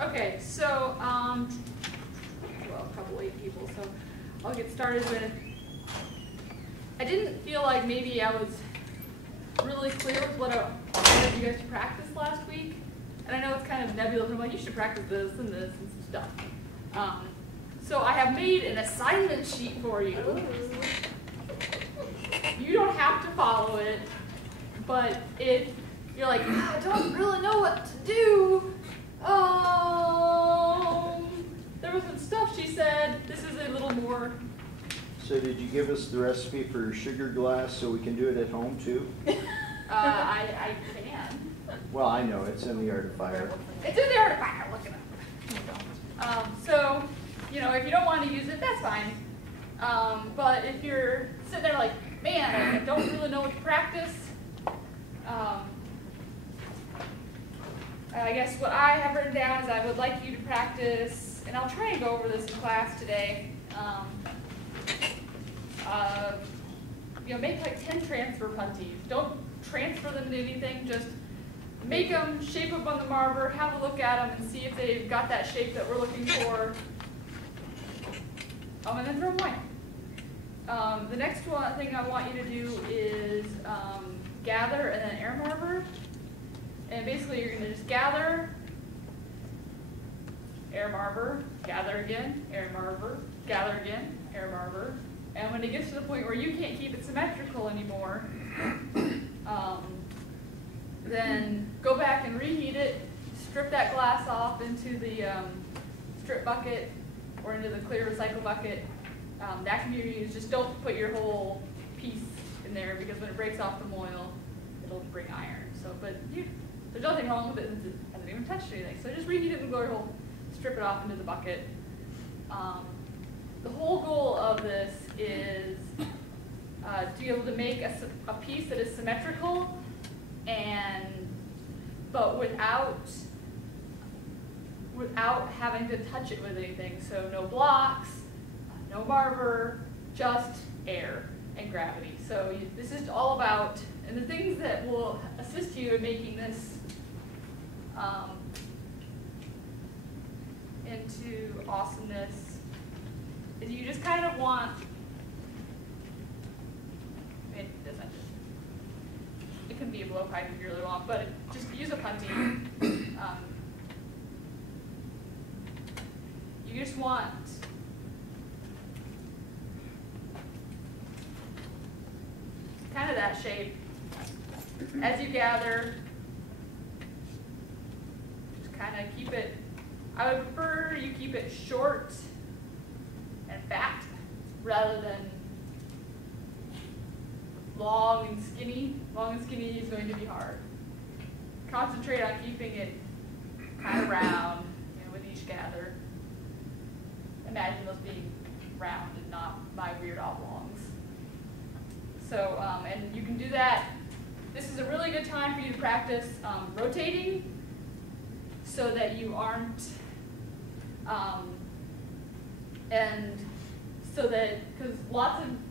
Okay, so, well, a couple 8 people, so I'll get started with, I didn't feel like maybe I was really clear with what I wanted you guys to practice last week. And I know it's kind of nebulous, I'm like, you should practice this and this and some stuff. So I have made an assignment sheet for you. You don't have to follow it, but if you're like, I don't really know what to do, there was some stuff she said. This is a little more. So did you give us the recipe for sugar glass so we can do it at home too? I can. Well, I know, it's in the Art of Fire. It's in the Art of Fire, look it up. So, you know, if you don't want to use it, that's fine. But if you're sitting there like, man, I don't really know what to practice, I guess what I have written down is I would like you to practice, and I'll try and go over this in class today. You know, make like 10 transfer punties. Don't transfer them into anything, just make them, shape them on the marker, have a look at them, and see if they've got that shape that we're looking for. And then throw them away. The next thing I want you to do is gather and then air marker. And basically you're going to just gather, air marker, gather again, air marker, gather again, air marker. And when it gets to the point where you can't keep it symmetrical anymore, then go back and reheat it, strip that glass off into the strip bucket or into the clear recycle bucket. That can be reused. Just don't put your whole piece in there because when it breaks off the moil, it'll bring iron. So, but there's nothing wrong with it since it hasn't even touched anything. So just reheat it in the glory hole, strip it off into the bucket. The whole goal of this is to be able to make a piece that is symmetrical, but without having to touch it with anything. So no blocks, no marker, just air and gravity. So this is all about, and the things that will assist you in making this into awesomeness is you just kind of want, it can be a blowpipe if you really want, but just use a punty. You just want kind of that shape. As you gather, just kind of keep it, I would prefer you keep it short and fat rather than long and skinny. Long and skinny is going to be hard. Concentrate on keeping it kind of round, you know, with each gather. Imagine those being round and not my weird oblongs. So, and you can do that. This is a really good time for you to practice rotating so that you aren't, and so that, because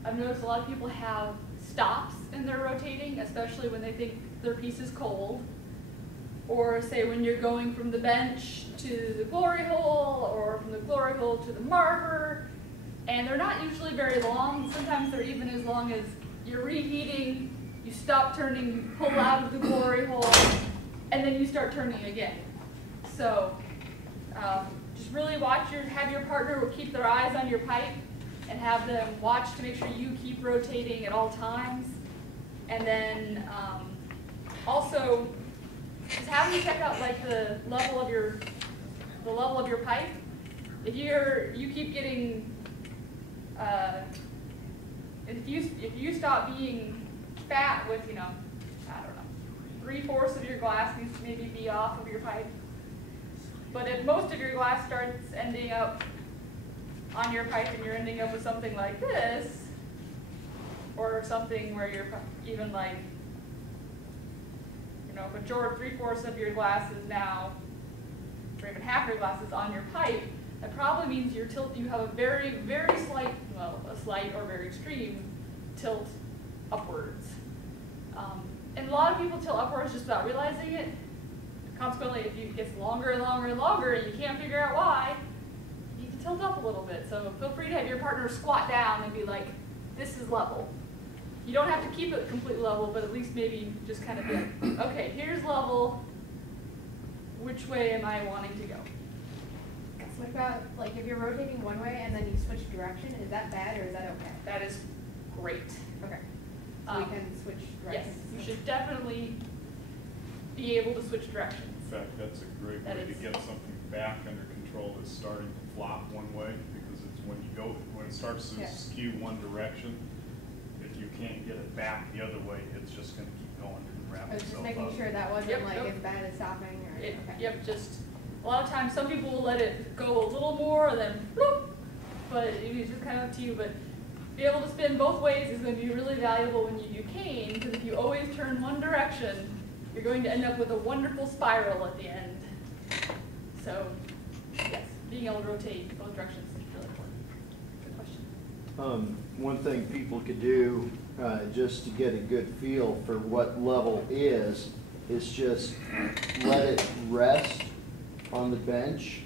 I've noticed a lot of people have stops in their rotating, especially when they think their piece is cold. Or say when you're going from the bench to the glory hole, or from the glory hole to the marker, and they're not usually very long. Sometimes they're even as long as you're reheating, you stop turning, you pull out of the glory hole, and then you start turning again. So just really have your partner keep their eyes on your pipe and have them watch to make sure you keep rotating at all times. And then also just have them check out like the level of your pipe. If you keep getting if you stop being fat with, you know, I don't know, 3/4 of your glass needs to maybe be off of your pipe. But if most of your glass starts ending up on your pipe and you're ending up with something like this, or something where you're even like, you know, if 3/4 of your glass is now, or even half your glass is on your pipe, that probably means you have a very, very slight, well, a slight or very extreme tilt upwards. And a lot of people tilt upwards just without realizing it. consequently, if it gets longer and longer and longer and you can't figure out why, you need to tilt up a little bit. So feel free to have your partner squat down and be like, this is level. You don't have to keep it completely level, but at least maybe just kind of be like, okay, here's level. Which way am I wanting to go? What about, like, if you're rotating one way and then you switch direction, is that bad or is that okay? That is great. Okay. So we can switch Yes, directions. you should definitely be able to switch directions. In fact, that's a great That way to is- get something back under control, is starting to flop one way, because it's when it starts to Yeah. skew one direction, if you can't get it back the other way, it's just gonna keep going and wrap I was just itself making up. sure that wasn't Yep, like nope. as bad as stopping or, okay. Yep, just, a lot of times, some people will let it go a little more and then bloop, but it's just kind of up to you, but be able to spin both ways is going to be really valuable when you do cane, because if you always turn one direction, you're going to end up with a wonderful spiral at the end. So, yes, being able to rotate both directions is really important. Good question. One thing people could do, just to get a good feel for what level is just let it rest on the bench,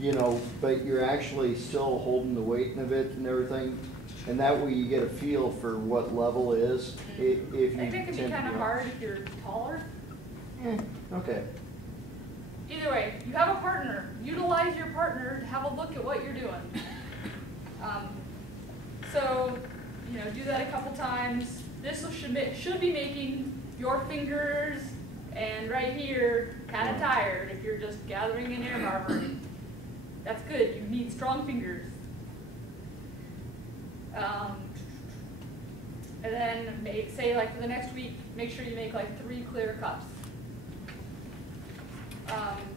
you know, but you're actually still holding the weight of it and everything. And that way you get a feel for what level is. If I you think it can be tend to kind of go- hard if you're taller. Okay. Either way, you have a partner. Utilize your partner to have a look at what you're doing. So, you know, do that a couple times. This should be making your fingers and right here kind of tired if you're just gathering an air barber. That's good. You need strong fingers. And then say like for the next week, make sure you make like 3 clear cups.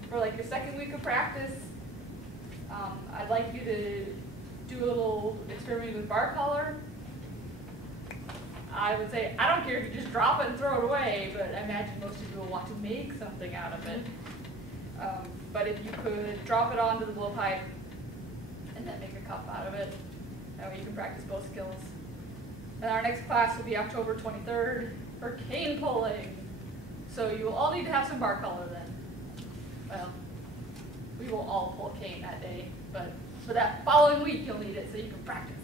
For like your second week of practice, I'd like you to do a little experiment with bar color. I would say, I don't care if you just drop it and throw it away, but I imagine most of you will want to make something out of it. But if you could drop it onto the blowpipe and then make a cup out of it, that way you can practice both skills. And our next class will be October 23rd for cane pulling. So you will all need to have some bar color then. Well, we will all pull cane that day, but for that following week you'll need it so you can practice.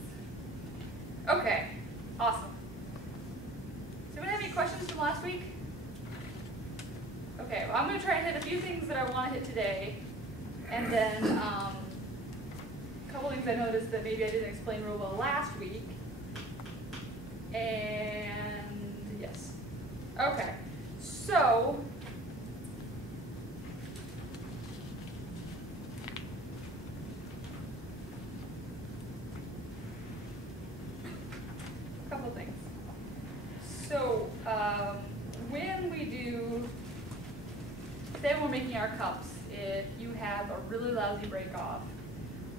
Okay, awesome. Does anyone have any questions from last week? Okay, well I'm going to try and hit a few things that I want to hit today, and then a couple things I noticed that maybe I didn't explain real well last week. And yes. Okay, so a couple of things. So when we do, say we're making our cups, if you have a really lousy break off,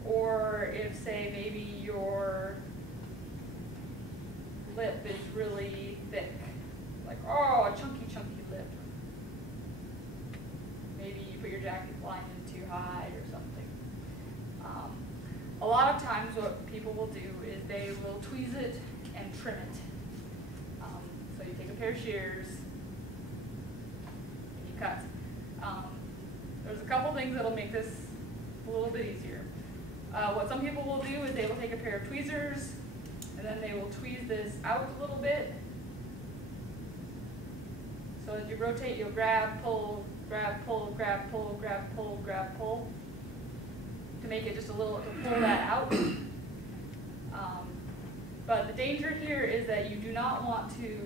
or if say maybe your lip is really thick, like, oh, a chunky lip. Maybe you put your jacket line in too high or something. A lot of times what people will do is they will tweeze it and trim it. So you take a pair of shears and you cut. There's a couple things that'll make this a little bit easier. What some people will do is they will take a pair of tweezers and then they will tweeze this out a little bit. So as you rotate, you'll grab, pull, grab, pull, grab, pull, grab, pull, grab, pull, to make it just a little, to pull that out. But the danger here is that you do not want to,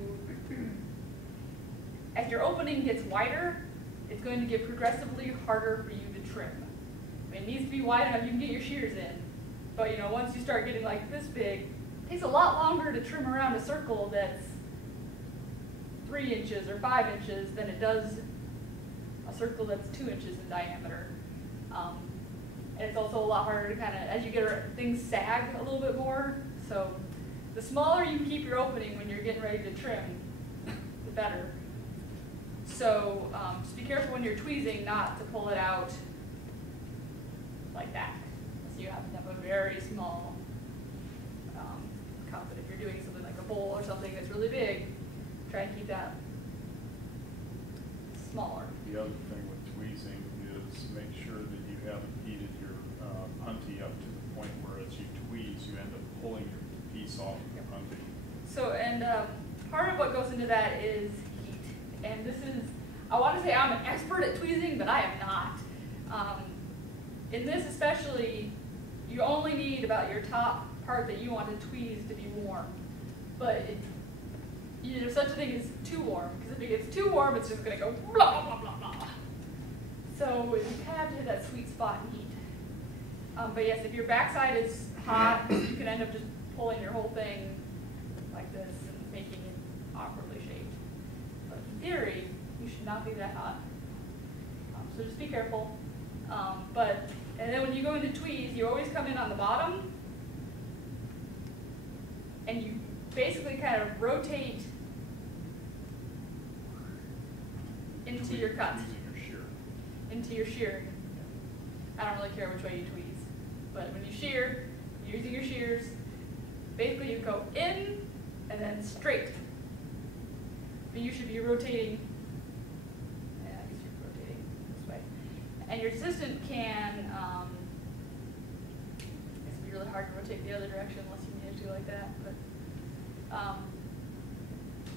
as your opening gets wider, it's going to get progressively harder for you to trim. I mean, it needs to be wide enough you can get your shears in. But you know, once you start getting like this big, it takes a lot longer to trim around a circle that's 3 inches or 5 inches than it does a circle that's 2 inches in diameter. And it's also a lot harder to kind of, as you get things sag a little bit more. So the smaller you keep your opening when you're getting ready to trim, the better. So just be careful when you're tweezing not to pull it out like that. So you have to have a very small cup. But if you're doing something like a bowl or something that's really big, try and keep that smaller. The other tweezing is make sure that you haven't heated your puntee up to the point where as you tweeze, you end up pulling your piece off of the puntee. So, and part of what goes into that is heat. And this is, I want to say I'm an expert at tweezing, but I am not. In this especially, you only need about your top part that you want to tweeze to be warm. But there's such a thing as too warm, because if it gets too warm, it's just going to go blah, blah, blah, blah, blah. So you kind of have to hit that sweet spot in heat. But yes, if your backside is hot, you can end up just pulling your whole thing like this and making it awkwardly shaped. But in theory, you should not be that hot. So just be careful. And then when you go into tweeze, you always come in on the bottom, and you basically kind of rotate into your cut. Using your shear. Into your shear. I don't really care which way you tweeze, but when you shear, you're using your shears, basically you go in and then straight. But you should be rotating, I guess you're rotating this way. And your assistant can, it's be really hard to rotate the other direction unless you need to like that, but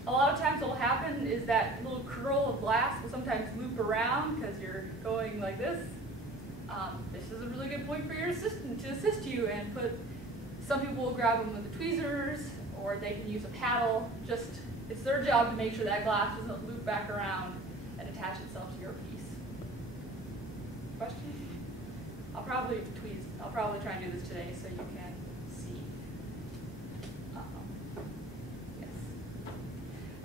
a lot of times what will happen is that little curl of glass will sometimes loop around because you're going like this. This is a really good point for your assistant to assist you and some people will grab them with the tweezers or they can use a paddle. It's their job to make sure that glass doesn't loop back around and attach itself to your piece. Questions? I'll probably try and do this today so you can see. Yes.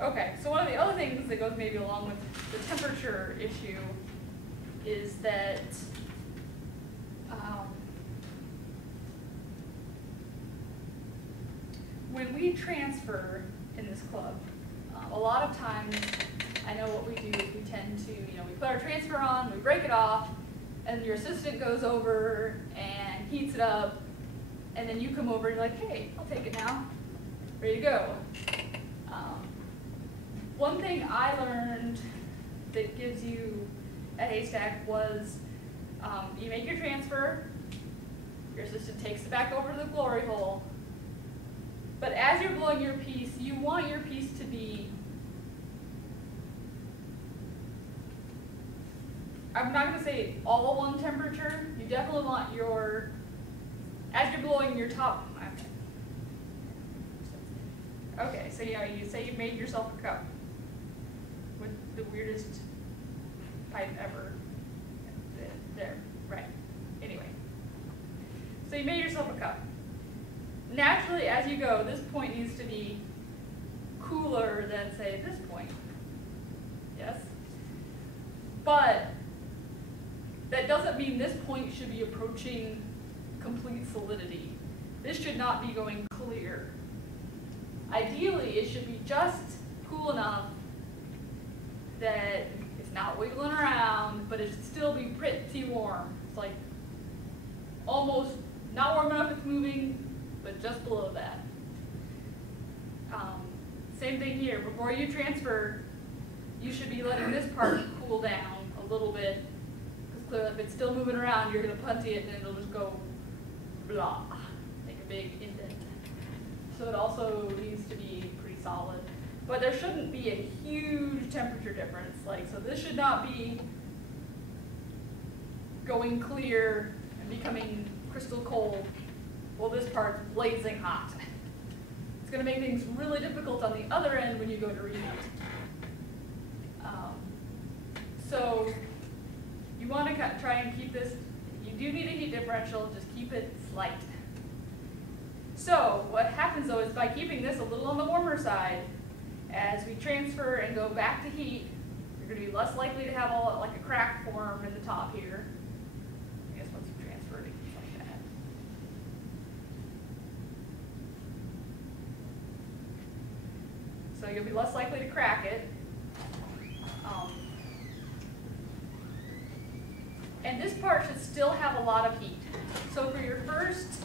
Okay, so one of the other things that goes maybe along with the temperature issue is that when we transfer in this club, a lot of times I know what we do is we tend to, we put our transfer on, we break it off, and your assistant goes over and heats it up, and then you come over and you're like, hey, I'll take it now, ready to go. One thing I learned that gives you at Haystack was you make your transfer, your assistant takes it back over to the glory hole, but as you're blowing your piece, you want your piece to be, I'm not going to say all one temperature, you definitely want as you're blowing your top, okay, so you say you made yourself a cup with the weirdest pipe ever, there, right, anyway. So you made yourself a cup. Naturally, as you go, this point needs to be cooler than, say, this point. Yes? But that doesn't mean this point should be approaching complete solidity. This should not be going clear. Ideally, it should be just cool enough that it's not wiggling around, but it should still be pretty warm. It's like almost not warm enough it's moving, but just below that. Same thing here. Before you transfer, you should be letting this part cool down a little bit. Because clearly if it's still moving around, you're going to puntee it and it'll just go blah, make a big indent. So it also needs to be pretty solid. But there shouldn't be a huge temperature difference. So this should not be going clear and becoming crystal cold. Well, this part's blazing hot. It's going to make things really difficult on the other end when you go to reheat. So you want to try and keep this, you do need a heat differential, just keep it slight. So what happens though is by keeping this a little on the warmer side, as we transfer and go back to heat, you're going to be less likely to have like a crack form in the top here. I guess once you transfer it, it's like that. So you'll be less likely to crack it. And this part should still have a lot of heat. So for your first,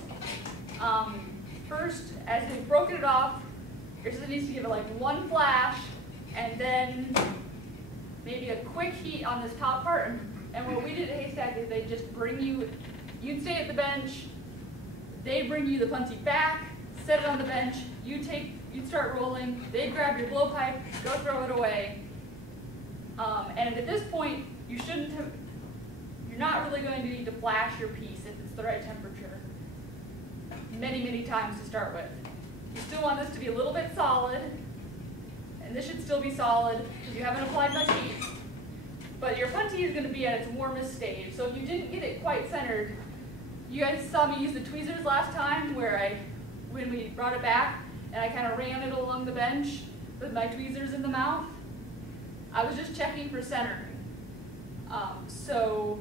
as you've broken it off, your system needs to give it like one flash, and then maybe a quick heat on this top part, and And what we did at Haystack is they just bring you, you'd stay at the bench, they bring you the punty back, set it on the bench, you'd start rolling, they'd grab your blowpipe, go throw it away. And at this point, you're not really going to need to flash your piece if it's the right temperature many, many times to start with. You still want this to be a little bit solid, and this should still be solid because you haven't applied much heat. But your punty is going to be at its warmest stage. So if you didn't get it quite centered, you guys saw me use the tweezers last time when we brought it back, and I kind of ran it along the bench with my tweezers in the mouth. I was just checking for centering. So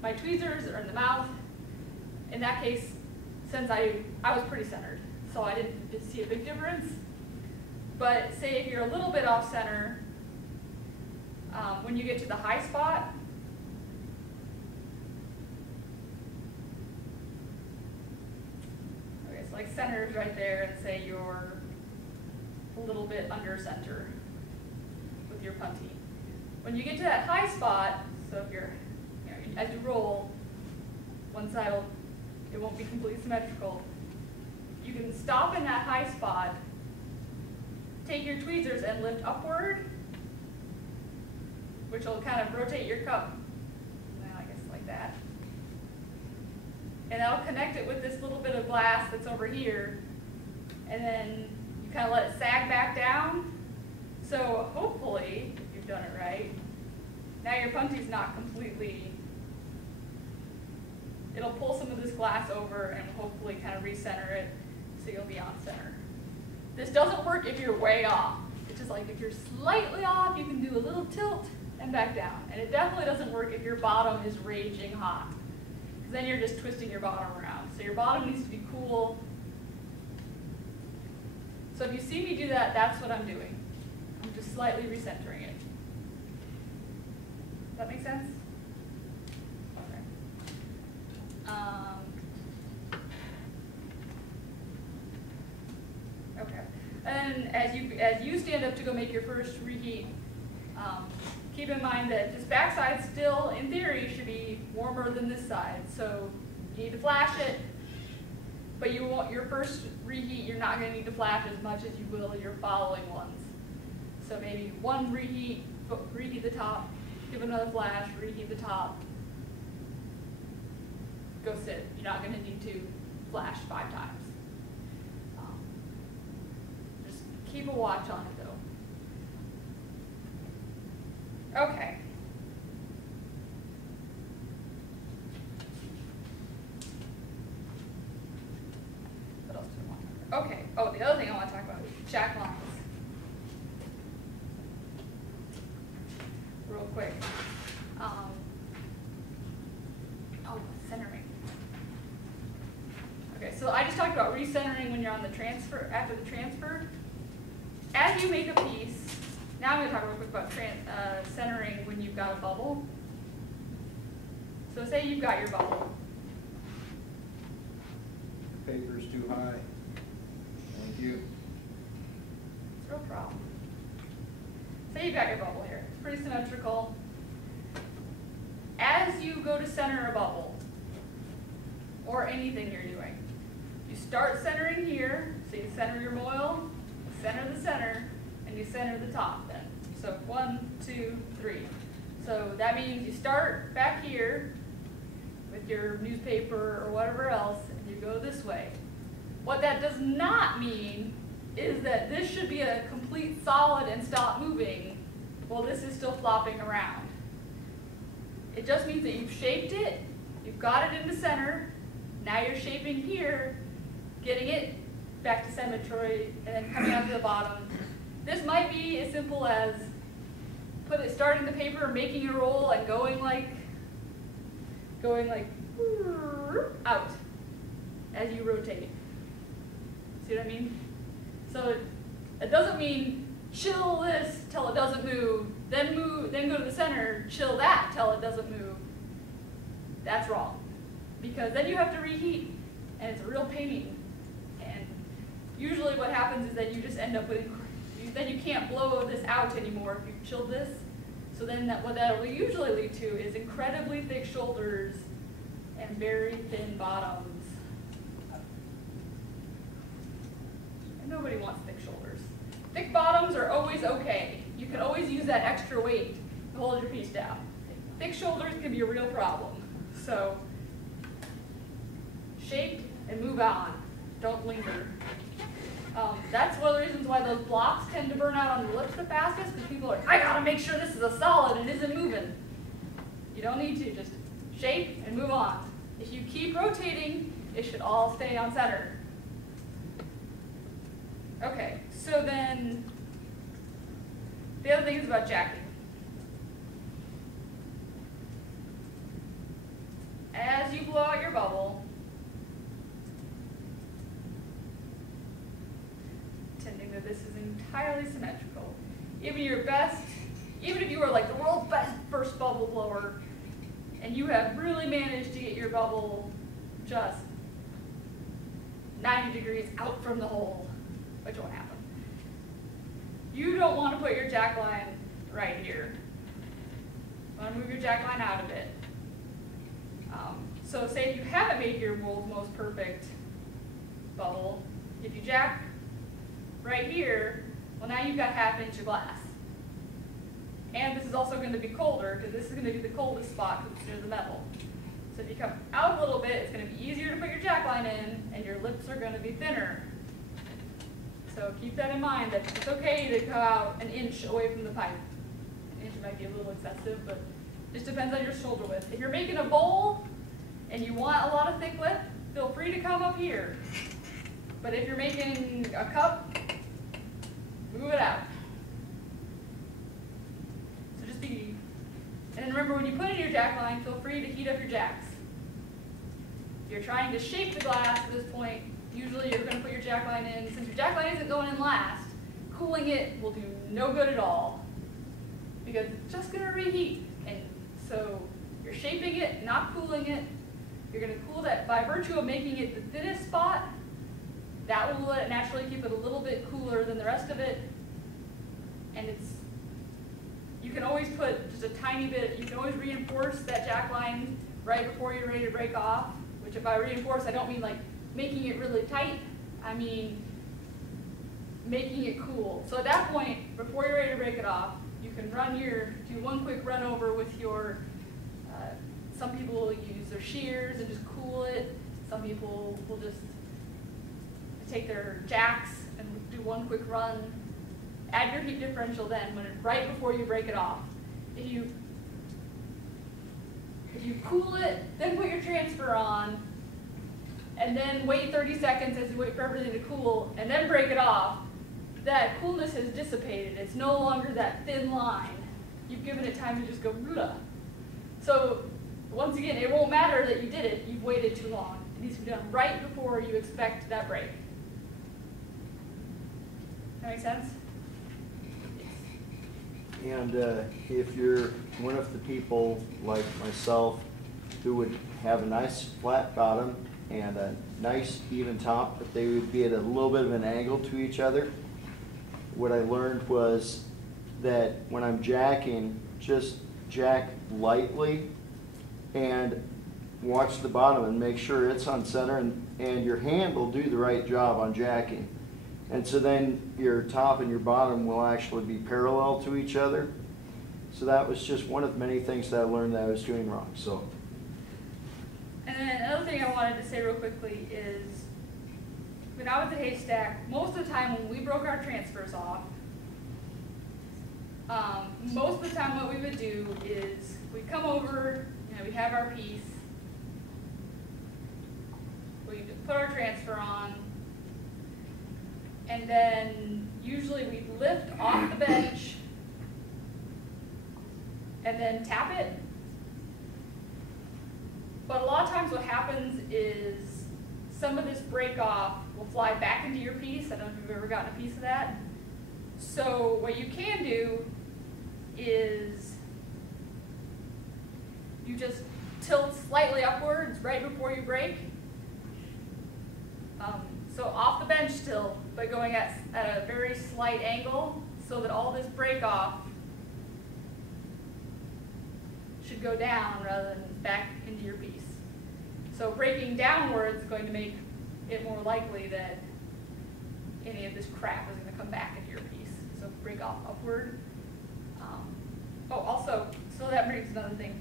my tweezers are in the mouth. In that case, since I was pretty centered, so I didn't see a big difference. But say if you're a little bit off center, when you get to the high spot, okay, so like center's right there, and say you're a little bit under center with your punty. When you get to that high spot, so if you're, as you roll, one side it won't be completely symmetrical. You can stop in that high spot, take your tweezers and lift upward, which will kind of rotate your cup, I guess like that. And that'll connect it with this little bit of glass that's over here, and then you kind of let it sag back down. So hopefully, if you've done it right, now your punty's not completely, it'll pull some of this glass over and hopefully kind of recenter it so you'll be on center. This doesn't work if you're way off. It's just like if you're slightly off, you can do a little tilt and back down. And it definitely doesn't work if your bottom is raging hot, because then you're just twisting your bottom around. So your bottom needs to be cool. So if you see me do that, that's what I'm doing. I'm just slightly recentering it. Does that make sense? Okay. And as you stand up to go make your first reheat, keep in mind that this back side still, in theory, should be warmer than this side. So you need to flash it, but you won't, your first reheat, you're not going to need to flash as much as you will your following ones. So maybe one reheat the top, give another flash, reheat the top, go sit. You're not going to need to flash 5 times. Just keep a watch on it though. Okay. What else do I want to talk about? Okay. Oh, the other thing I want to talk about is jack lines. Real quick. Centering. Okay, so I just talked about recentering when you're on the transfer, after the transfer. As you make a piece, now I'm going to talk real quick about centering when you've got a bubble. So say you've got your bubble. Paper's too high. Thank you. It's no problem. Say you've got your bubble here. It's pretty symmetrical. As you go to center a bubble, or anything you're doing, you start centering here, so you center your moil, center the center, and you center the top then. So 1, 2, 3. So that means you start back here with your newspaper or whatever else, and you go this way. What that does not mean is that this should be a complete solid and stop moving while this is still flopping around. It just means that you've shaped it, you've got it into center, now you're shaping here, getting it back to symmetry, and then coming out to the bottom. This might be as simple as starting the paper, making a roll, and going like out as you rotate. See what I mean? So it doesn't mean chill this till it doesn't move, then go to the center, chill that till it doesn't move. That's wrong. Because then you have to reheat, and it's a real pain. And usually what happens is that you just end up with, then you can't blow this out anymore if you've chilled this. So then what that will usually lead to is incredibly thick shoulders and very thin bottoms. And nobody wants thick shoulders. Thick bottoms are always okay. You can always use that extra weight to hold your piece down. Thick shoulders can be a real problem. So shape and move on. Don't linger. That's one of the reasons why those blocks tend to burn out on the lips the fastest, because people are like, I gotta make sure this is a solid and isn't moving. You don't need to, just shape and move on. If you keep rotating, it should all stay on center. Okay, so then the other thing is about jacking. As you blow out your bubble, pretending that this is entirely symmetrical. Even if you are like the world's best first bubble blower, and you have really managed to get your bubble just 90 degrees out from the hole, which won't happen. You don't want to put your jack line right here. You want to move your jack line out a bit. So say if you haven't made your world's most perfect bubble, if you jack right here, well now you've got ½ inch of glass. And this is also going to be colder, because this is going to be the coldest spot because it's near the metal. So if you come out a little bit, it's going to be easier to put your jack line in, and your lips are going to be thinner. So keep that in mind, that it's okay to come out an inch away from the pipe. An inch might be a little excessive, but it just depends on your shoulder width. If you're making a bowl and you want a lot of thick lip, feel free to come up here. But if you're making a cup, move it out. So just be, and remember when you put in your jack line, feel free to heat up your jacks. If you're trying to shape the glass at this point, usually you're going to put your jack line in. Since your jack line isn't going in last, cooling it will do no good at all, because it's just going to reheat. And so you're shaping it, not cooling it. You're going to cool that by virtue of making it the thinnest spot. That will let it naturally keep it a little bit cooler than the rest of it. And you can always put just a tiny bit, you can always reinforce that jack line right before you're ready to break off, which if I reinforce, I don't mean like making it really tight, I mean making it cool. So at that point, before you're ready to break it off, you can do one quick run over with your, some people will use their shears and just cool it. Some people will just take their jacks and do one quick run. Add your heat differential then, right before you break it off. If you cool it, then put your transfer on, and then wait 30 seconds as you wait for everything to cool, and then break it off, that coolness has dissipated. It's no longer that thin line. You've given it time to just go blah. So once again, it won't matter that you did it. You've waited too long. It needs to be done right before you expect that break. That make sense? And if you're one of the people like myself who would have a nice flat bottom and a nice even top, but they would be at a little bit of an angle to each other, what I learned was that when I'm jacking, just jack lightly and watch the bottom and make sure it's on center, and your hand will do the right job on jacking. And so then your top and your bottom will actually be parallel to each other. So that was just one of many things that I learned that I was doing wrong. So. And then another thing I wanted to say real quickly is, when I was at Haystack, most of the time when we broke our transfers off, most of the time what we would do is we'd come over, we'd have our piece, we'd put our transfer on, and then usually we'd lift off the bench and then tap it. But a lot of times what happens is some of this break off will fly back into your piece. I don't know if you've ever gotten a piece of that. So what you can do is you just tilt slightly upwards right before you break. So off the bench still, but going at a very slight angle so that all this break off should go down rather than back into your piece. So breaking downwards is going to make it more likely that any of this crap is going to come back into your piece. So break off upward. Oh, also, so that brings another thing.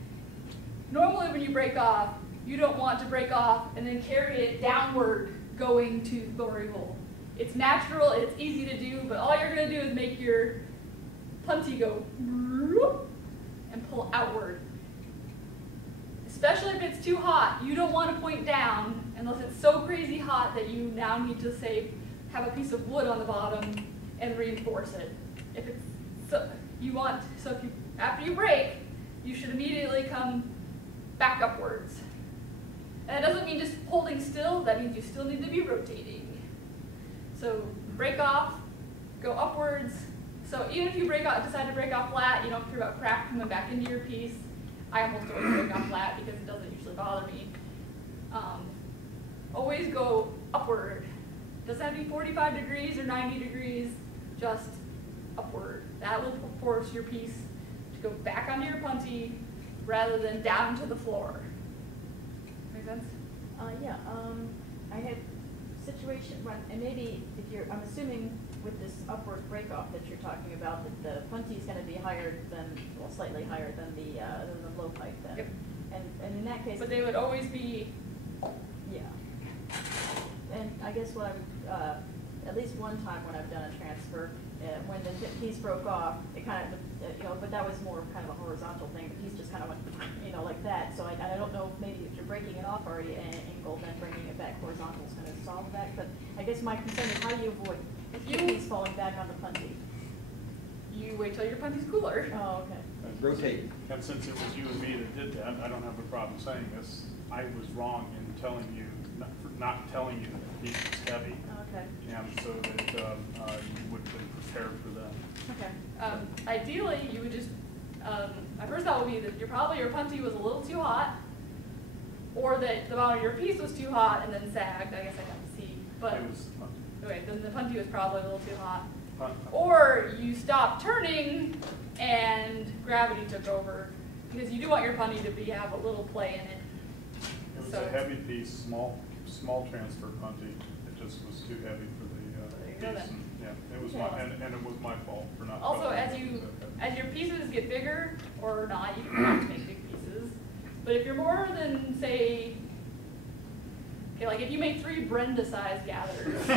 Normally when you break off, you don't want to break off and then carry it downward going to the glory hole. It's natural, it's easy to do, but all you're going to do is make your punty go and pull outward. Especially if it's too hot, you don't want to point down unless it's so crazy hot that you now need to, say, have a piece of wood on the bottom and reinforce it. If it's so, if you after you break, you should immediately come back upwards. And that doesn't mean just holding still, that means you still need to be rotating. So break off, go upwards. So even if you decide to break off flat, you don't care about crap coming back into your piece. I almost always break off flat because it doesn't usually bother me. Always go upward. Doesn't have to be 45 degrees or 90 degrees, just upward. That will force your piece to go back onto your punty rather than down to the floor. Make sense? Yeah, I had situation when, and maybe if you're, I'm assuming with this upward break-off that you're talking about, that the punty is going to be higher than, well, slightly higher than the blow pipe then. Yep. And in that case. But they would always be. Yeah. And I guess what I would, at least one time when I've done a transfer, when the piece broke off, it kind of, but that was more kind of a horizontal thing. The piece just kind of went, like that. So I don't know if maybe if you're breaking it off already at an angle, then bringing it back horizontal is going to solve that. But I guess my concern is how do you avoid the piece falling back on the punty? You wait till your punty's cooler. Oh, okay. Rotate. And since it was you and me that did that, I don't have a problem saying this. I was wrong in telling you, not telling you that the piece was heavy. Okay. And so that you would have been prepared for that. Okay. Ideally, you would just, my first thought would be that your punty was a little too hot, or that the bottom of your piece was too hot and then sagged. I guess I'd have to see. But It was okay, then the punty was probably a little too hot. fun. Or you stopped turning and gravity took over, because you do want your punty to have a little play in it. It was So a heavy piece, small transfer punty. It just was too heavy for the There you go piece. then. And, yeah, it was Yeah. and it was my fault for not. Also, covering as your pieces get bigger, or not, you don't have to make big pieces. But if you're more than, say, okay, like if you make 3 Brenda-sized gathers,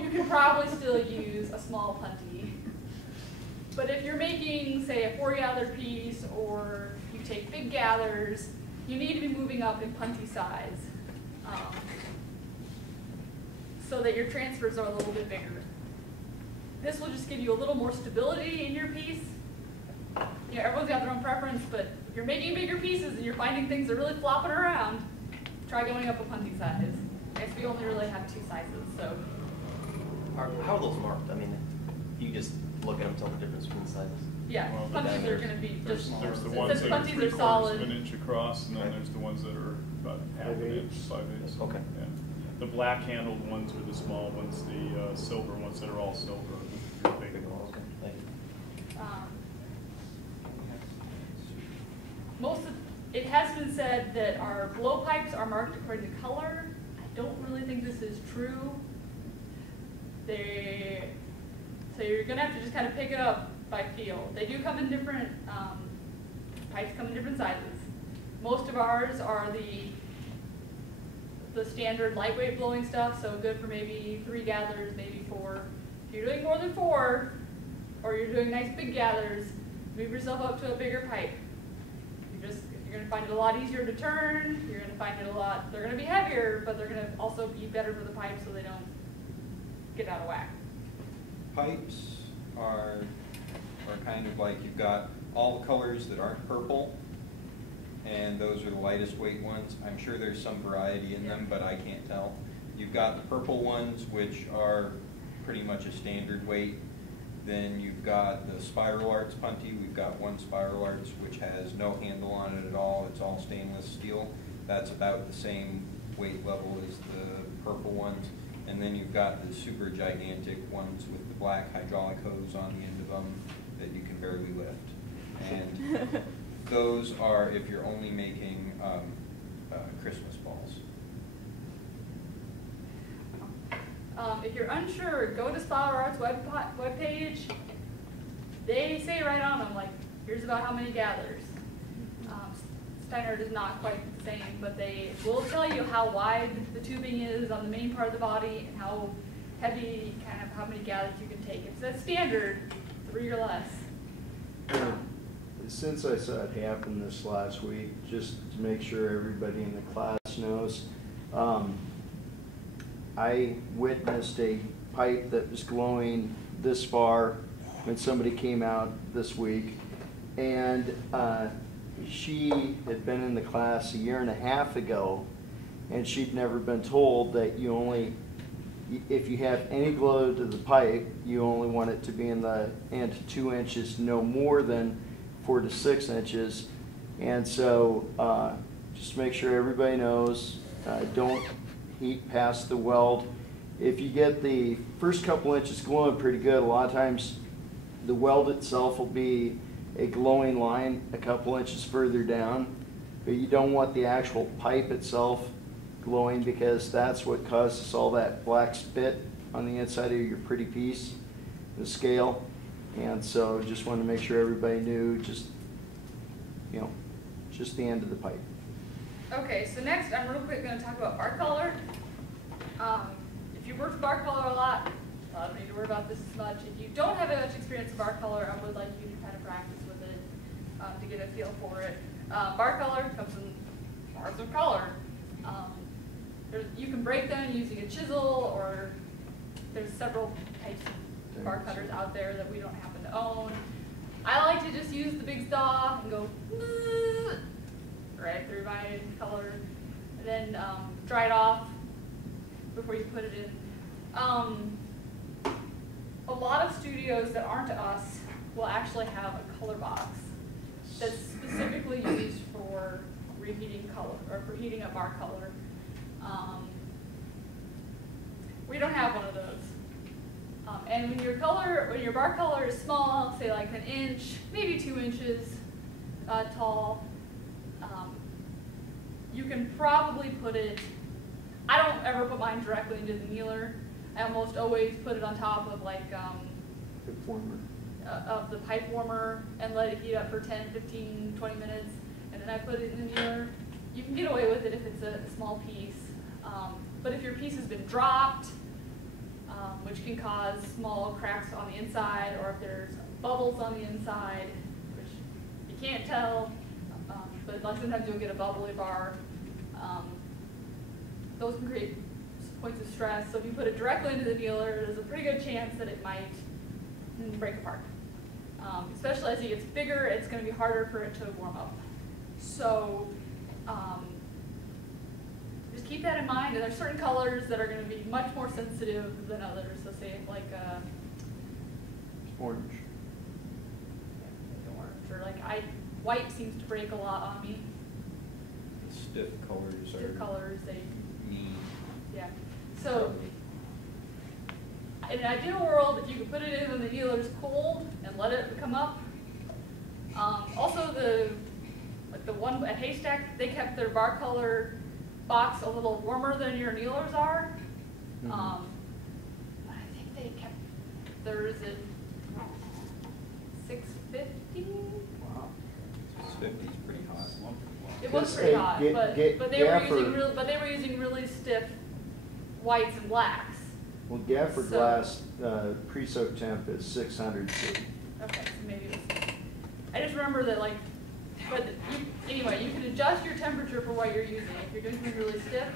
you can probably still use a small punty. But if you're making, say, a 4-gather piece, or you take big gathers, you need to be moving up in punty size, so that your transfers are a little bit bigger. This will just give you a little more stability in your piece. Everyone's got their own preference, but if you're making bigger pieces and you're finding things are really flopping around, try going up a punty size. I guess we only really have 2 sizes, so. How are those marked? I mean, you just look at them, tell the difference between sizes. Yeah, Well, punties are going to be There's just. the it ones says that are punties 3/4 solid. of an inch across, and then Right. there's the ones that are about half an 5/8. inch, 5/8. Okay. Yeah. The black handled ones are the small ones, the silver ones that are all silver, the big Big ones. ones, okay, thank you. It has been said that our blowpipes are marked according to color. I don't really think this is true. So you're gonna have to just kind of pick it up by feel. They do come in different, pipes come in different sizes. Most of ours are the standard lightweight blowing stuff, so good for maybe 3 gathers, maybe 4. If you're doing more than 4, or you're doing nice big gathers, move yourself up to a bigger pipe. You're gonna find it a lot easier to turn, you're gonna find it they're gonna be heavier, but they're gonna also be better for the pipe so they don't get out of whack. Pipes are kind of like, you've got all the colors that aren't purple, and those are the lightest weight ones. I'm sure there's some variety in them, but I can't tell. You've got the purple ones, which are pretty much a standard weight. Then you've got the Spiral Arts punty. We've got one Spiral Arts which has no handle on it at all. It's all stainless steel. That's about the same weight level as the purple ones. And then you've got the super gigantic ones with the black hydraulic hose on the end of them that you can barely lift. And those are if you're only making Christmas balls. If you're unsure, go to Flower Arts webpage. They say right on them, like, here's about how many gathers. Steiner is not quite the same, but they will tell you how wide the tubing is on the main part of the body and how heavy, kind of how many gathers you can take. If that's standard, 3 or less. Since I saw it happen this last week, just to make sure everybody in the class knows, I witnessed a pipe that was glowing this far when somebody came out this week, and she had been in the class a year and a half ago, and she'd never been told that you only, if you have any glow to the pipe, you only want it to be in the end 2 inches, no more than 4 to 6 inches. And so just make sure everybody knows, don't heat past the weld. If you get the first couple inches glowing pretty good, a lot of times the weld itself will be a glowing line a couple inches further down, but you don't want the actual pipe itself glowing, because that's what causes all that black spit on the inside of your pretty piece, the scale. And so just wanted to make sure everybody knew, just, you know, just the end of the pipe. Okay, so next I'm real quick going to talk about bar color. If you work with bar color a lot, I don't need to worry about this as much. If you don't have much experience with bar color, I would like you to kind of practice with it to get a feel for it. Bar color comes in bars of color. You can break them using a chisel, or there's several types of bar cutters out there that we don't happen to own. I like to just use the big saw and go right through my color, and then dry it off before you put it in. A lot of studios that aren't us will actually have a color box that's specifically used for reheating color, or for heating up bar color. We don't have one of those. And when your bar color is small, say like 1 inch, maybe 2 inches tall, you can probably put it, I don't ever put mine directly into the annealer. I almost always put it on top of like Good former. of the pipe warmer and let it heat up for 10, 15, 20 minutes, and then I put it in the annealer. You can get away with it if it's a small piece, but if your piece has been dropped, which can cause small cracks on the inside, or if there's bubbles on the inside, which you can't tell, but like sometimes you'll get a bubbly bar. Those can create points of stress. So if you put it directly into the annealer, there's a pretty good chance that it might break apart. Especially as it gets bigger, it's going to be harder for it to warm up. So just keep that in mind. And there's certain colors that are going to be much more sensitive than others. So say like Orange. or like white seems to break a lot on me. Stiff colors Stiff colors, they mean. yeah. So in an ideal world, if you could put it in when the annealer's cold and let it come up. Also the one at Haystack, they kept their bar color box a little warmer than your annealers are. Mm-hmm. I think they kept theirs at 650. Wow. 650 is pretty hot. It was Just, pretty hey, hot, get- but get they were Gaffer- using really stiff whites and blacks. Well, Gafford So- glass pre-soak temp is 600 C. Okay, so maybe it was. I just remember that anyway, you can adjust your temperature for what you're using. If you're doing something really stiff,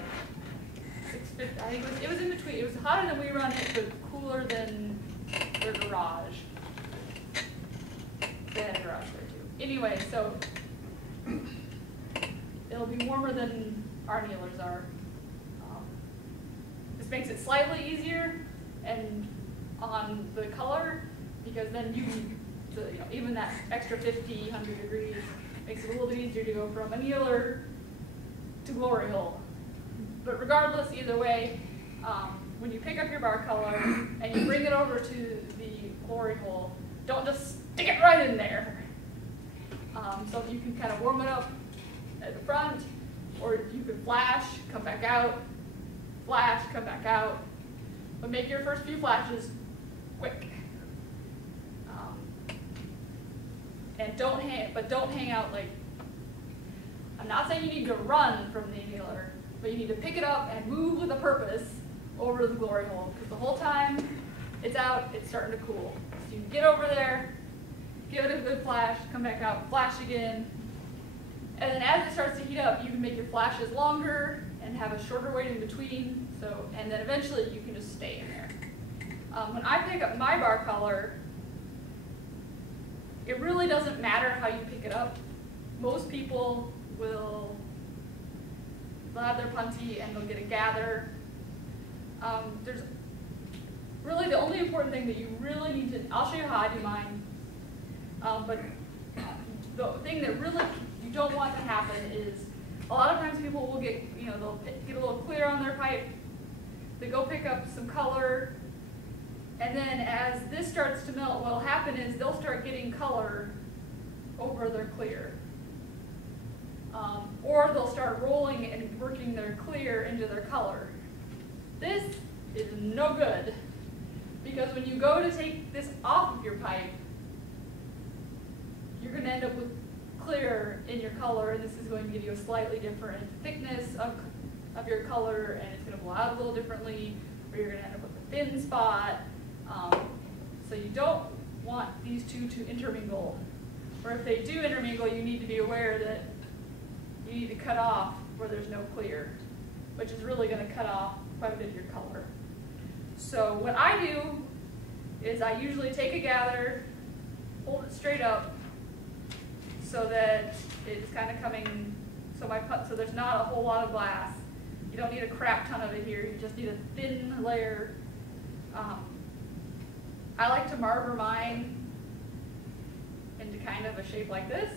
650. I think it was in between. It was hotter than we run it, but cooler than their garage. They had a garage there too. Anyway, so it'll be warmer than our annealers are. This makes it slightly easier and on the color, because then even that extra 50, 100 degrees makes it a little bit easier to go from annealer to glory hole. But regardless, either way, when you pick up your bar color and you bring it over to the glory hole, don't just stick it right in there. So you can kind of warm it up at the front, or you can flash, come back out, flash, come back out. But make your first few flashes quick. And don't hang out like, I'm not saying you need to run from the annealer, but you need to pick it up and move with a purpose over to the glory hole, because the whole time it's out, it's starting to cool. So you can get over there, give it a good flash, come back out, flash again, and then as it starts to heat up, you can make your flashes longer and have a shorter wait in between, and then eventually you can just stay in there. When I pick up my bar color, it really doesn't matter how you pick it up. Most people they'll have their puntee and they'll get a gather. There's really the only important thing that you really need to, I'll show you how I do mine, but the thing that really you don't want to happen is a lot of times people will get, they'll get a little clear on their pipe, they go pick up some color, and then as this starts to melt, what will happen is they'll start getting color over their clear. Or they'll start rolling and working their clear into their color. This is no good, because when you go to take this off of your pipe, you're going to end up with clear in your color, and this is going to give you a slightly different thickness of your color, and it's going to blow out a little differently, or you're going to end up with a thin spot. So you don't want these two to intermingle. Or if they do intermingle, you need to be aware that you need to cut off where there's no clear, which is really going to cut off quite a bit of your color. So what I do is I usually take a gather, hold it straight up so that it's kind of coming, so there's not a whole lot of glass. You don't need a crap ton of it here, you just need a thin layer. I like to marver mine into kind of a shape like this,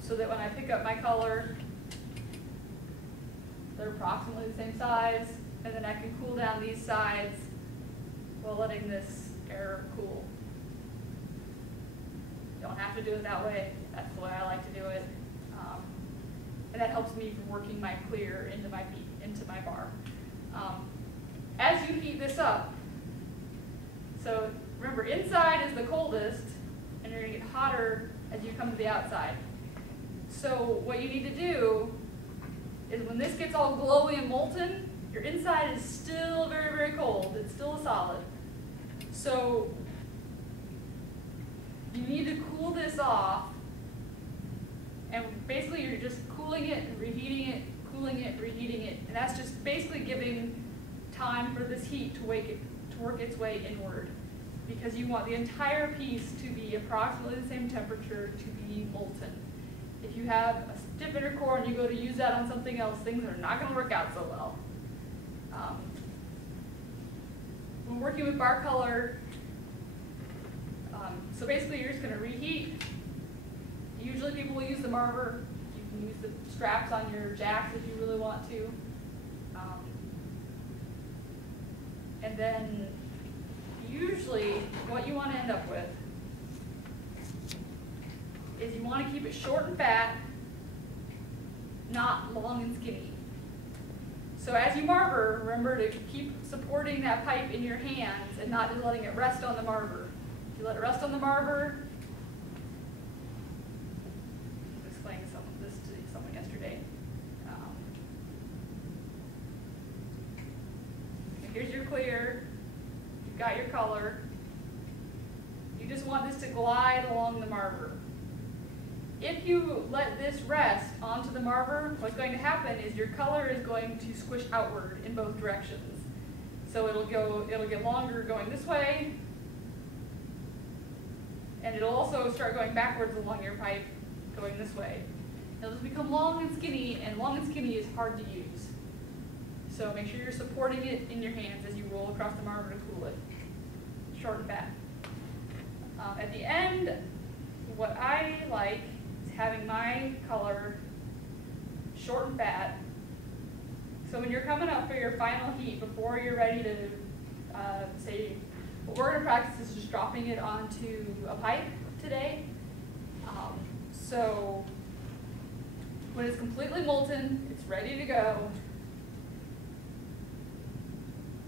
so that when I pick up my color, they're approximately the same size, and then I can cool down these sides while letting this air cool. You don't have to do it that way, that's the way I like to do it. And that helps me from working my clear into my bar. As you heat this up, so remember, inside is the coldest, and you're going to get hotter as you come to the outside. So what you need to do is when this gets all glowy and molten, your inside is still very, very cold. It's still a solid. So you need to cool this off, and basically you're just cooling it and reheating it, cooling it, reheating it, and that's just basically giving time for this heat to work its way inward, because you want the entire piece to be approximately the same temperature to be molten. If you have a stiff inner core and you go to use that on something else, things are not going to work out so well. When working with bar color, so basically you're just going to reheat. Usually people will use the marver. You can use the straps on your jacks if you really want to. And then usually what you want to end up with is you want to keep it short and fat, not long and skinny. So as you marver, remember to keep supporting that pipe in your hands and not just letting it rest on the marver. If you let it rest on the marver, I was explaining this to someone yesterday. Here's your clear, you've got your color. You just want this to glide along the marver. If you let this rest onto the marver, what's going to happen is your color is going to squish outward in both directions. So it'll get longer going this way, and it'll also start going backwards along your pipe going this way. It'll just become long and skinny, and long and skinny is hard to use. So make sure you're supporting it in your hands as you roll across the marver to cool it. Short and fat. At the end, what I like is having my color short and fat. So when you're coming up for your final heat, before you're ready to say, what we're going to practice is just dropping it onto a pipe. today. So when it's completely molten, it's ready to go.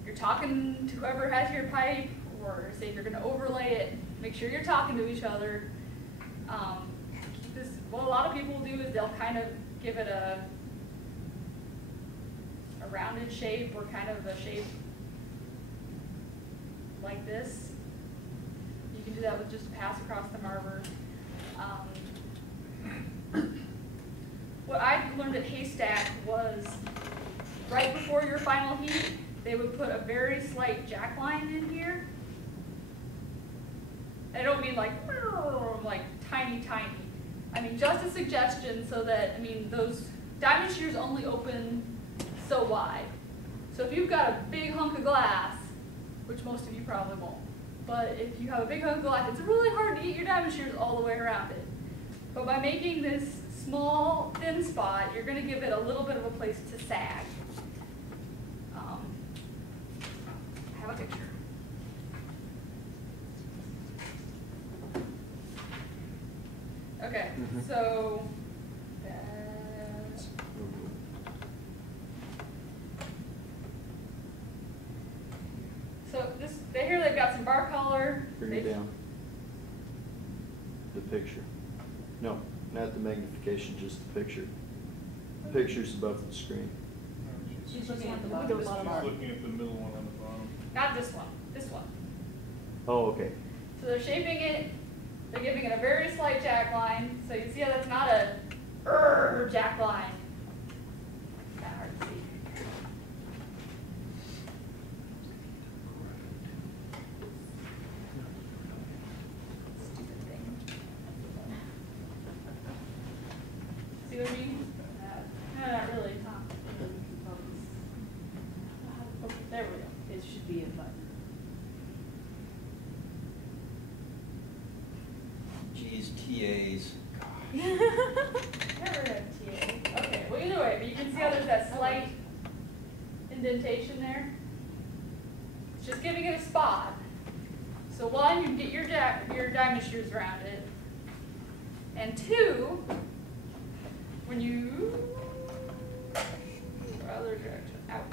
You're talking to whoever has your pipe, or say if you're going to overlay it, make sure you're talking to each other. What a lot of people do is they'll kind of give it a rounded shape, or kind of a shape like this. You can do that with just a pass across the marber. What I learned at Haystack was right before your final heat, they would put a very slight jack line in here. I don't mean like tiny. I mean just a suggestion so that, I mean, those diamond shears only open so wide. So if you've got a big hunk of glass, which most of you probably won't, but if you have a big hunk of glass, it's really hard to get your diamond shears all the way around it. But by making this small, thin spot, you're going to give it a little bit of a place to sag. I have a picture. Okay, so this, here they've got some bar color. Bring it down. The picture. No, not the magnification, just the picture. The picture's above the screen. She's looking at the She's bottom. looking at the middle one on the bottom. Not this one, this one. Oh, okay. So they're shaping it, they're giving it a very slight jack line. So you see how that's not a jack line. Kind of hard to see. Stupid thing. See what I mean? No, not really, huh? Okay, there we go. It should be a button. Geez, TAs. Never had TA. Okay, well either way, but you can see how there's that slight indentation there. It's just giving it a spot. So one, you get your diamond shears around it. And two, when you other direction, out.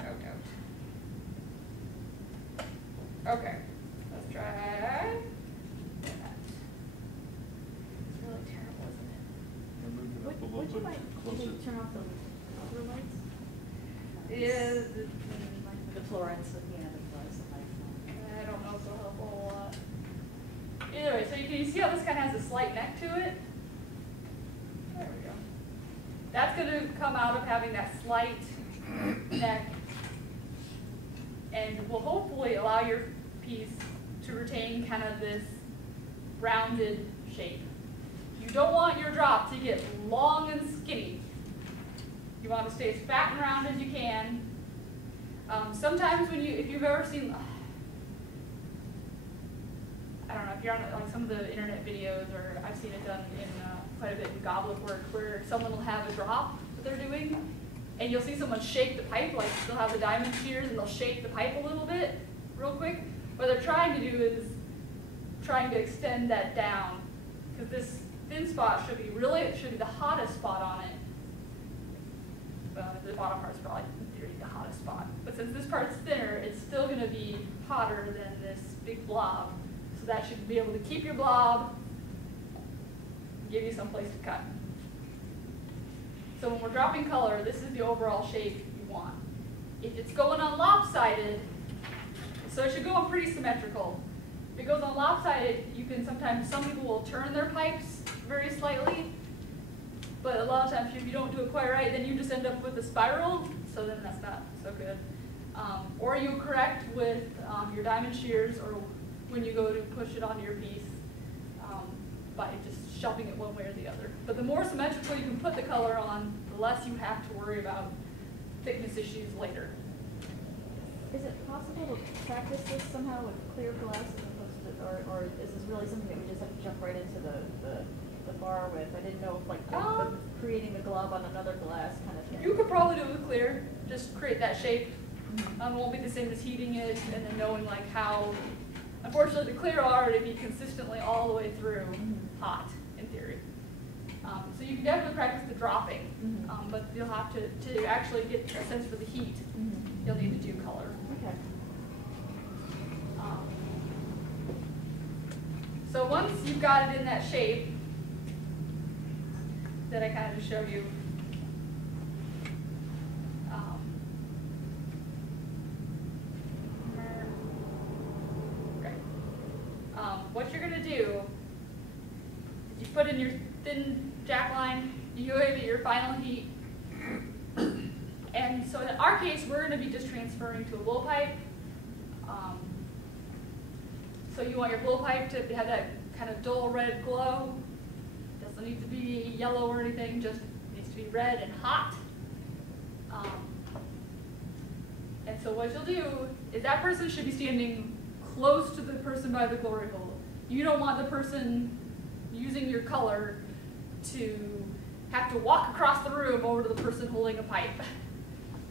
Okay, let's try that. It's really terrible, isn't it? We're moving up a Would little you bit like, closer. to turn off the other lights? Yeah, The fluorescence at the end of the lights. I don't know if it'll help a whole lot. Either way, so you see how this kind of has a slight neck to it? There we go. That's going to come out of having that slight neck, and will hopefully allow your piece to retain kind of this rounded shape. You don't want your drop to get long and skinny. You want to stay as fat and round as you can. Sometimes if you've ever seen, I don't know, if you're on like some of the internet videos, or I've seen it done in quite a bit in goblet work, where someone will have a drop that they're doing, and you'll see someone shake the pipe, like they'll have the diamond shears and they'll shake the pipe a little bit real quick. What they're trying to do is trying to extend that down, because this thin spot should be the hottest spot on it. The bottom part's probably in theory the hottest spot, but since this part's thinner, it's still going to be hotter than this big blob. So that should be able to keep your blob, give you some place to cut. So when we're dropping color, this is the overall shape you want. If it's going on lopsided, so it should go on pretty symmetrical. If it goes on lopsided, some people will turn their pipes very slightly, but a lot of times if you don't do it quite right, then you just end up with a spiral, so then that's not so good. Or you correct with your diamond shears, or when you go to push it onto your piece, by just shoving it one way or the other. But the more symmetrical you can put the color on, the less you have to worry about thickness issues later. Is it possible to practice this somehow with clear glass as opposed to, or is this really something that we just have to jump right into the bar with? I didn't know if like creating the glob on another glass kind of thing. You could probably do it with clear, just create that shape. It won't be the same as heating it, and then knowing like how, unfortunately the clear will already be consistently all the way through. hot, in theory. So you can definitely practice the dropping, Mhm. but you'll have to actually get a sense for the heat, you'll need to do color. Okay. So once you've got it in that shape that I kind of just showed you, what you're going to do is you put in your thin jack line, you go into your final heat, and so in our case, we're going to be just transferring to a blowpipe. So you want your blowpipe to have that kind of dull red glow. Doesn't need to be yellow or anything, just needs to be red and hot. And so what you'll do is that person should be standing close to the person by the glory hole. You don't want the person using your color to have to walk across the room over to the person holding a pipe.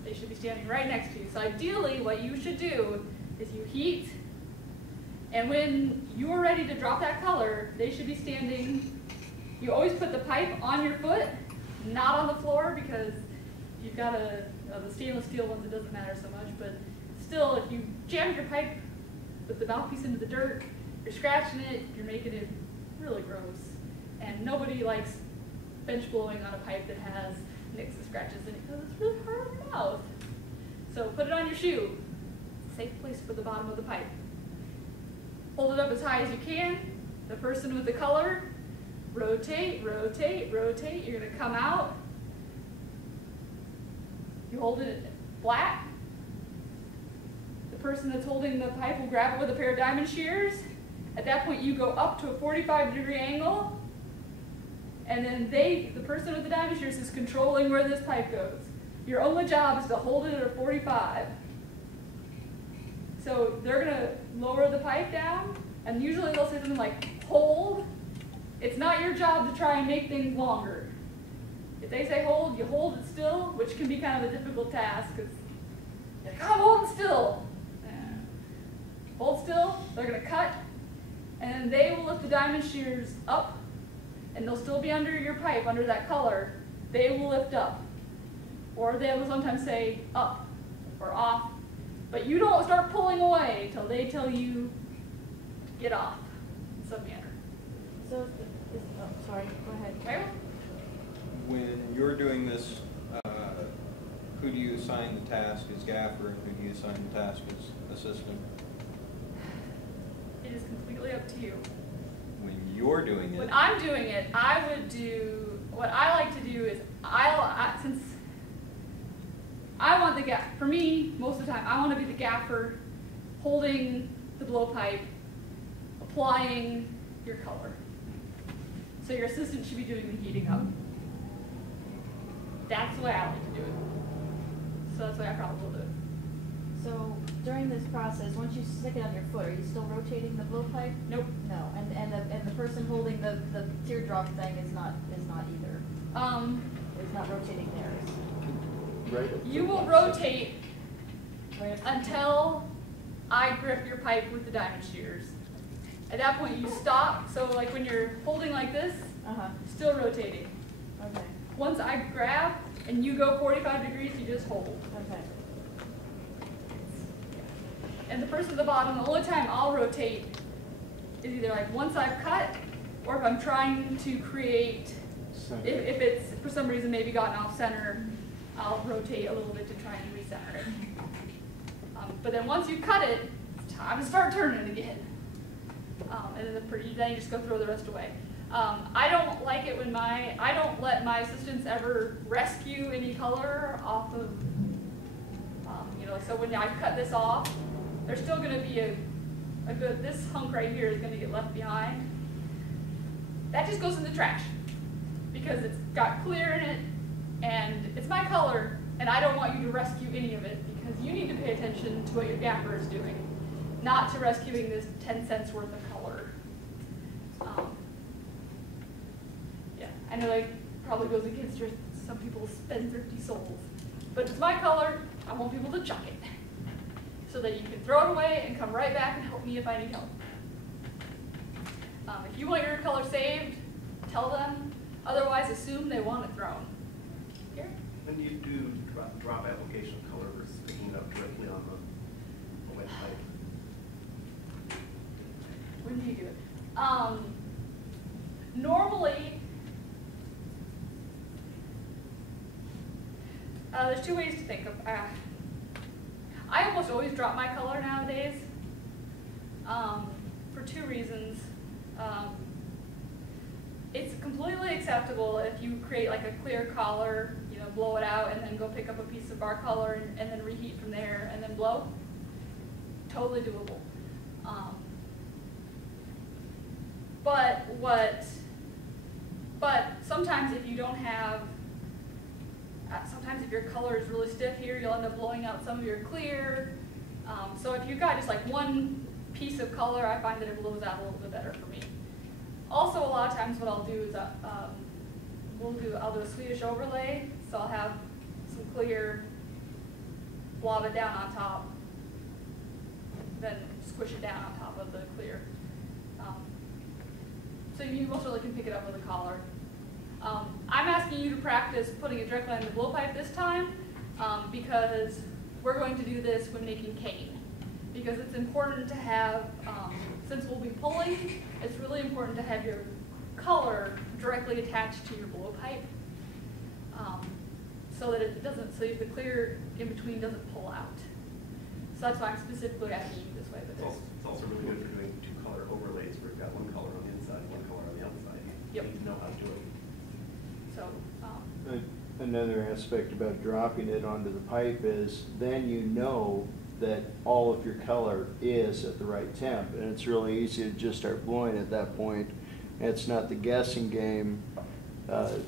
They should be standing right next to you. So ideally what you should do is you heat, and when you're ready to drop that color, they should be standing. You always put the pipe on your foot, not on the floor, because you've got the stainless steel ones, it doesn't matter so much, but still, if you jam your pipe with the mouthpiece into the dirt, you're scratching it, you're making it really gross. And nobody likes bench blowing on a pipe that has nicks and scratches in it because it's really hard on your mouth. So put it on your shoe. It's a safe place for the bottom of the pipe. Hold it up as high as you can. The person with the color, rotate, rotate, rotate. You're going to come out. You hold it flat. The person that's holding the pipe will grab it with a pair of diamond shears. At that point, you go up to a 45-degree angle, and then the person with the diamond shears is controlling where this pipe goes. Your only job is to hold it at a 45. So they're going to lower the pipe down, and usually they'll say something like, hold. It's not your job to try and make things longer. If they say hold, you hold it still, which can be kind of a difficult task, because you're like, I'm holding still. Hold still, they're going to cut, and then they will lift the diamond shears up, and they'll still be under your pipe, under that color. They will lift up. Or they will sometimes say up or off. But you don't start pulling away till they tell you to get off in some manner. So, sorry, go ahead. Okay? When you're doing this, who do you assign the task as gaffer, and who do you assign the task as assistant? It is completely up to you. When you're doing it. When I'm doing it, I would do, what I like to do is, since I want the gaffer, for me, most of the time, I want to be the gaffer holding the blowpipe, applying your color. So your assistant should be doing the heating up. That's the way I like to do it. So that's the way I probably will do it. So during this process, once you stick it on your foot, are you still rotating the blowpipe? Nope. No, and the person holding the teardrop thing is not either. Is not rotating theirs. Right up You to will one rotate Right. until I grip your pipe with the diamond shears. At that point, you stop. So like when you're holding like this, still rotating. Okay. Once I grab and you go 45 degrees, you just hold. Okay. And the person at the bottom, the only time I'll rotate is either like once I've cut, or if I'm trying to create, center. if it's for some reason maybe gotten off center, I'll rotate a little bit to try and recenter it. But then once you cut it, it's time to start turning it again. And then you just go throw the rest away. I don't like it when I don't let my assistants ever rescue any color off of, so when I cut this off, there's still going to be a good, this hunk right here is going to get left behind. That just goes in the trash because it's got clear in it and it's my color, and I don't want you to rescue any of it because you need to pay attention to what your gaffer is doing, not to rescuing this 10 cents worth of color. Yeah, I know that probably goes against some people's spendthrifty souls, but it's my color. I want people to chuck it so that you can throw it away and come right back and help me if I need help. If you want your color saved, tell them, otherwise assume they want it thrown. Here? When do you do drop application of color versus picking it up directly on the wet pipe? When do you do it? Normally, there's two ways to think of. I almost always drop my color nowadays for two reasons. It's completely acceptable if you create like a clear collar, you know, blow it out and then go pick up a piece of bar color and then reheat from there and then blow. Totally doable. But sometimes if you don't have, sometimes if your color is really stiff here, you'll end up blowing out some of your clear. So if you've got just like one piece of color, I find that it blows out a little bit better for me. Also, a lot of times what I'll do is I'll do a Swedish overlay. So I'll have some clear, blob it down on top, then squish it down on top of the clear. So you most really can pick it up with a collar. I'm asking you to practice putting it directly on the blowpipe this time because we're going to do this when making cane. Because it's important to have, since we'll be pulling, it's really important to have your color directly attached to your blowpipe so that it doesn't, so the clear in between doesn't pull out. So that's why I'm specifically asking you this way. But It's also really good for doing two color overlays where you've got one color on the inside and one color on the outside. Yep. You need to know how to do it. So, Another aspect about dropping it onto the pipe is then you know that all of your color is at the right temp, and it's really easy to just start blowing at that point. It's not the guessing game that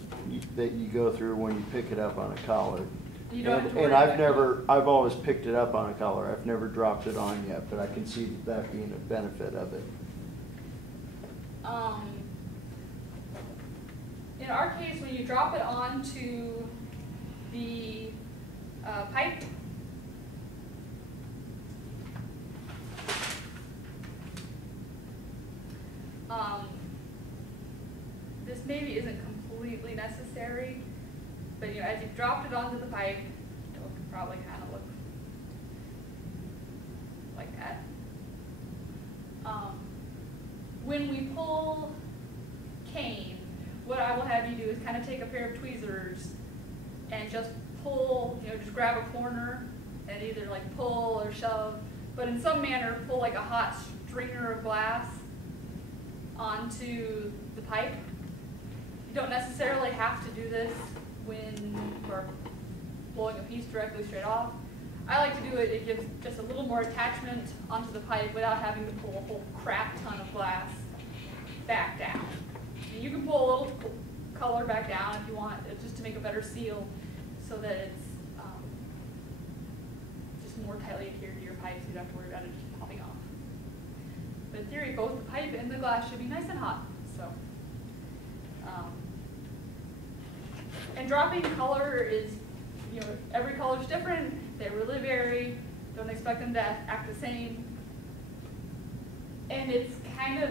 you go through when you pick it up on a collar. you don't have to worry And about I've always picked it up on a collar. I've never dropped it on yet, but I can see that being a benefit of it. In our case, when you drop it onto the pipe, this maybe isn't completely necessary, but you know, as you've dropped it onto the pipe, it will probably kind of look like that. When we pull cane, what I will have you do is kind of take a pair of tweezers and just pull, you know, just grab a corner and either like pull or shove, but in some manner pull like a hot stringer of glass onto the pipe. You don't necessarily have to do this when you're blowing a piece directly straight off. I like to do it, it gives just a little more attachment onto the pipe without having to pull a whole crap ton of glass back down. And you can pull a little color back down if you want, just to make a better seal so that it's just more tightly adhered to your pipe so you don't have to worry about it just popping off. But in theory, both the pipe and the glass should be nice and hot. So, and dropping color is, you know, every color is different. They really vary. Don't expect them to act the same. And it's kind of,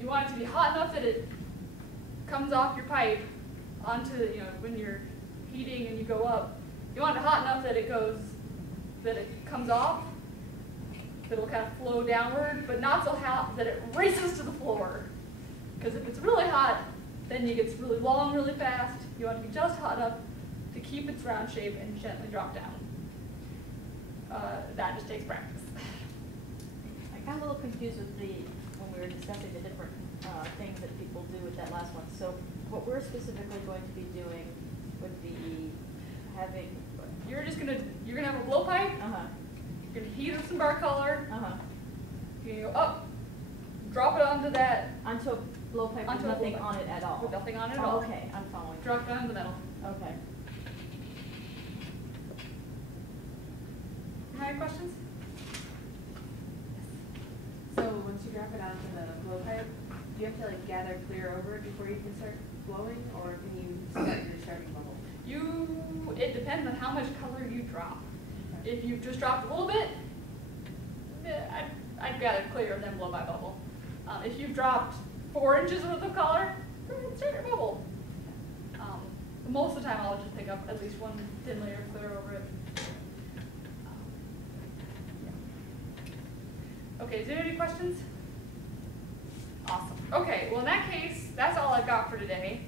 you want it to be hot enough that it comes off your pipe onto, you know, when you're heating and you go up. You want it hot enough that it comes off, that it'll kind of flow downward, but not so hot that it races to the floor. Because if it's really hot, then it gets really long really fast. You want it to be just hot enough to keep its round shape and gently drop down. That just takes practice. I got a little confused with when we were discussing the different things that people do with that last one. So what we're specifically going to be doing would be having. You're gonna have a blowpipe. You're gonna heat up some bar color. You're gonna go up, drop it onto that. Onto a blowpipe with nothing on it at all. With nothing on it at Oh, all. okay, I'm following. Drop it down the middle. Okay. Any questions? So once you drop it onto the blowpipe, do you have to like gather clear over it before you can start blowing, or can you start your starting bubble? It depends on how much color you drop. If you've just dropped a little bit, I'd gather clear and then blow my bubble. If you've dropped 4 inches worth of color, go ahead and start your bubble. Most of the time, I'll just pick up at least one thin layer of clear over it. Okay, is there any questions? Awesome. Okay, well in that case, that's all I've got for today.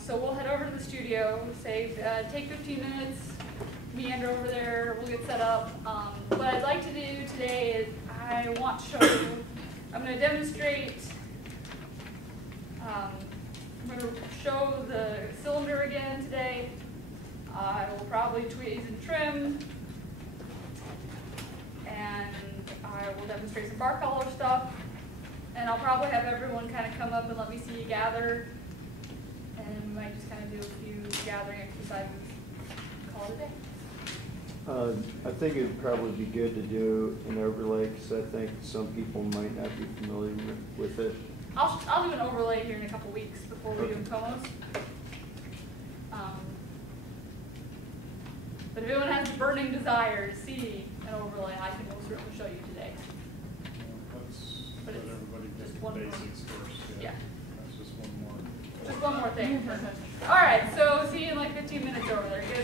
So we'll head over to the studio, take 15 minutes, meander over there, we'll get set up. What I'd like to do today is I want to show you, I'm going to demonstrate, I'm going to show the cylinder again today. I will probably tweeze and trim, and I will demonstrate some bar color stuff, and I'll probably have everyone kind of come up and let me see you gather, and we might just kind of do a few gathering exercises, call it a day. I think it'd probably be good to do an overlay, because I think some people might not be familiar with it. I'll do an overlay here in a couple weeks before we do Comos. But if anyone has a burning desire to see an overlay, I can most certainly show you today. Let's But let it's everybody get just the one more. basics first. Yeah. That's just one more. Just one more thing. All right, so see you in like 15 minutes over there. Good.